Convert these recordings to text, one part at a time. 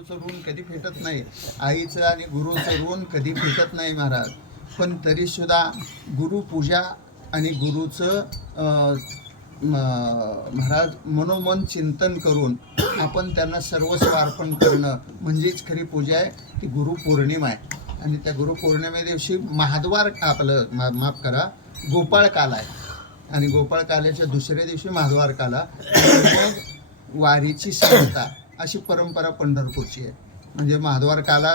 गुरुचं ऋण कधी फेटत नाही, आईचं आणि गुरुचं ऋण कधी फेटत नाही महाराज. पण तरीसुद्धा गुरुपूजा आणि गुरुचं महाराज मनोमन चिंतन करून आपण त्यांना सर्वस्व अर्पण करणं म्हणजेच खरी पूजा आहे. ती गुरुपौर्णिमा आहे आणि त्या गुरुपौर्णिमे दिवशी महाद्वार आपलं माफ करा गोपाळ काला आहे आणि गोपाळ काल्याच्या दुसऱ्या दिवशी महाद्वार काला, मग वारीची सांगता अशी परंपरा पंढरपूरची आहे. म्हणजे महाद्वार काला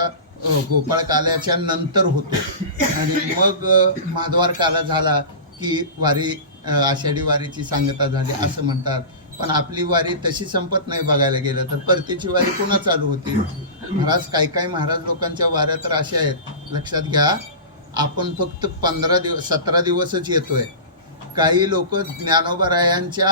गोपाळ काल्याच्या नंतर होतो आणि मग महाद्वार काला झाला की वारी आषाढी वारीची सांगता झाली असं म्हणतात. पण आपली वारी तशी संपत नाही. बघायला गेलं तर परतीची वारी पुन्हा चालू होती महाराज. काही महाराज लोकांच्या वाऱ्या तर अशा आहेत, लक्षात घ्या, आपण फक्त 17 दिवसच येतोय. काही लोक ज्ञानोबारायांच्या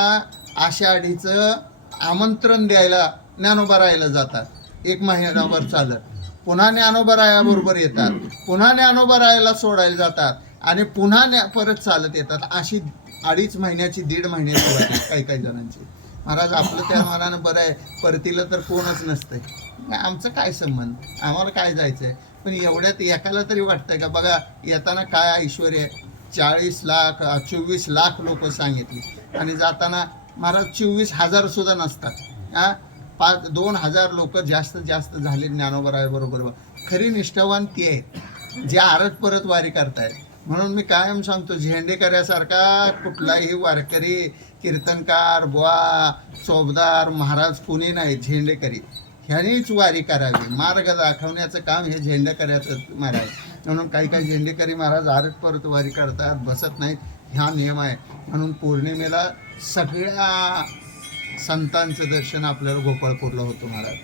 आषाढीचं आमंत्रण द्यायला ज्ञानोबारायाला जातात, 1 महिनाभर चालत, पुन्हा ज्ञानोबारायाबरोबर येतात, पुन्हा ज्ञानोबारायाला सोडायला जातात आणि पुन्हा परत चालत येतात. अशी 2.5 महिन्याची 1.5 महिन्याची वारी काही जणांची. महाराज आपलं त्या मानानं बरं आहे, परतीला तर कोणच नसतंय. आमचं काय संबंध, आम्हाला काय जायचं आहे. पण एवढ्यात एकाला तरी वाटतंय का बघा येताना काय ऐश्वर्य आहे. 40 लाख 24 लाख लोक सांगितली आणि जाताना महाराज 24,000 सुद्धा नसतात. 2,000 लोक जास्तीत जास्त झाले ज्ञानोबारायाबरोबर. खरी निष्ठावान ती आहेत जे आरत परत वारी करतायत. म्हणून मी कायम सांगतो, झेंडेकऱ्यासारखा कुठलाही वारकरी, कीर्तनकार, बुवा, चोपदार, महाराज कुणी नाही, झेंडेकरी ह्यांनीच वारी करावी. मार्ग दाखवण्याचं काम हे झेंडेकऱ्याचं महाराज. म्हणून काही झेंडेकरी महाराज आरत परत वारी करतात, बसत नाहीत. ह्या नियम आहे. म्हणून पौर्णिमेला सगळ्या संतांचं दर्शन आपल्याला गोपाळपूरला होतं महाराज.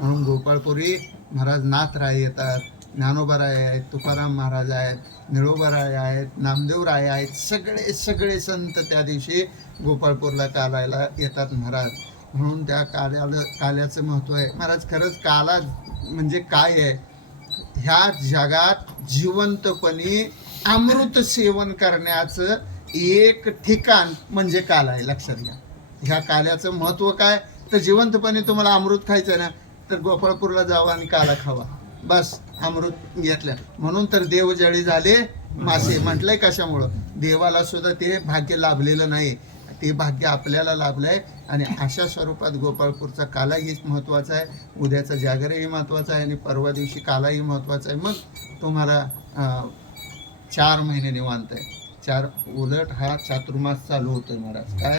म्हणून गोपाळपुरी महाराज नाथराय येतात, ज्ञानोबाराय आहेत, तुकाराम महाराज आहेत, निळोबाराय आहेत, नामदेवराय आहेत. सगळे संत त्या दिवशी गोपाळपूरला कालायला येतात महाराज. म्हणून त्या काल्याचं महत्त्व आहे महाराज. खरंच काला म्हणजे काय आहे, ह्या जगात जिवंतपणी अमृत सेवन करण्याचं एक ठिकाण म्हणजे काला आहे. लक्षात घ्या, ह्या काल्याचं महत्त्व काय. तर जिवंतपणे तुम्हाला अमृत खायचं ना, तर गोपाळपूरला जावा आणि काला खावा, बस अमृत घेतल्या. म्हणून तर देवजळी झाले मासे म्हटलंय. कशामुळं, देवाला सुद्धा ते भाग्य लाभलेलं नाही, ते भाग्य आपल्याला लाभलंय. आणि अशा स्वरूपात गोपाळपूरचा कालाही महत्त्वाचा आहे, उद्याचा जागरही महत्त्वाचा आहे आणि परवा दिवशी कालाही महत्त्वाचा आहे. मग तुम्हाला 4 महिने निवांत आहे. 4 उलट हा चातुर्मास चालू होतोय महाराज. काय